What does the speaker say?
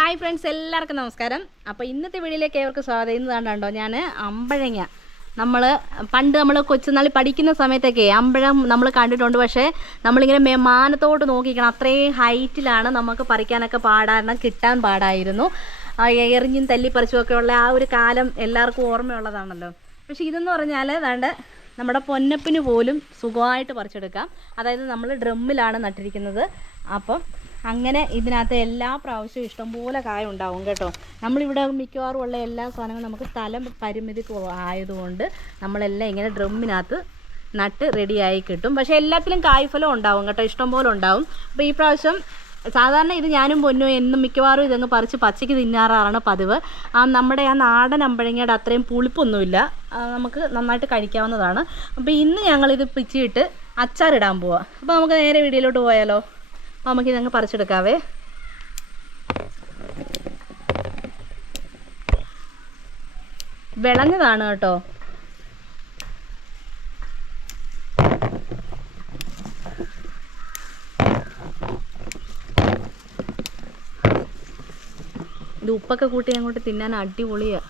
Hi friends എല്ലാവർക്കും നമസ്കാരം. അപ്പോൾ ഇന്നത്തെ വീഡിയോയിലേക്ക് ഏവർക്ക് സ്വാഗതം. ഞാൻ അമ്പഴങ്ങ. നമ്മൾ പണ്ട് നമ്മൾ കൊച്ചുനാളിൽ പഠിക്കുന്ന സമയത്തൊക്കെ അമ്പഴം നമ്മൾ കണ്ടിട്ടുണ്ട്. പക്ഷേ നമ്മളിങ്ങനെ മേമാനത്തോട്ട് നോക്കിക്കണം. അത്രയും ഹൈറ്റിലാണ് നമുക്ക് പറിക്കാനൊക്കെ പാടാണ് കിട്ടാൻ പാടായിരുന്നു. എറിഞ്ഞും തല്ലിപ്പറിച്ചുമൊക്കെ ഉള്ള ആ ഒരു കാലം എല്ലാവർക്കും ഓർമ്മയുള്ളതാണല്ലോ. പക്ഷേ ഇതെന്ന് പറഞ്ഞാൽ ഏതാണ്ട് നമ്മുടെ പൊന്നപ്പിന് പോലും സുഖമായിട്ട് പറിച്ചെടുക്കാം. അതായത് നമ്മൾ ഡ്രമ്മിലാണ് നട്ടിരിക്കുന്നത്. അപ്പം അങ്ങനെ ഇതിനകത്ത് എല്ലാ പ്രാവശ്യവും ഇഷ്ടംപോലെ കായ ഉണ്ടാവും കേട്ടോ. നമ്മളിവിടെ മിക്കവാറും ഉള്ള എല്ലാ സാധനങ്ങളും നമുക്ക് സ്ഥലം പരിമിതി ആയതുകൊണ്ട് നമ്മളെല്ലാം ഇങ്ങനെ ഡ്രമ്മിനകത്ത് നട്ട് റെഡിയായി കിട്ടും. പക്ഷേ എല്ലാത്തിലും കായ്ഫലം ഉണ്ടാവും കേട്ടോ ഇഷ്ടംപോലെ ഉണ്ടാവും. അപ്പോൾ ഈ പ്രാവശ്യം സാധാരണ ഇത് ഞാനും പൊന്നും എന്നും മിക്കവാറും ഇതങ്ങ് പറിച്ച് പച്ചയ്ക്ക് തിന്നാറാണ് പതിവ്. ആ നമ്മുടെ ആ നാടൻ അമ്പഴങ്ങയുടെ അത്രയും പുളിപ്പൊന്നുമില്ല. നമുക്ക് നന്നായിട്ട് കഴിക്കാവുന്നതാണ്. അപ്പോൾ ഇന്ന് ഞങ്ങളിത് പിച്ചിയിട്ട് അച്ചാറിടാൻ പോവാം. അപ്പോൾ നമുക്ക് നേരെ വീഡിയോയിലോട്ട് പോയാലോ? അപ്പോൾ ഞങ്ങൾ പറിച്ചെടുക്കാവേ. വിളഞ്ഞതാണ് കേട്ടോ. ഇത് ഉപ്പൊക്കെ കൂട്ടി അങ്ങോട്ട് തിന്നാൻ അടിപൊളിയാ.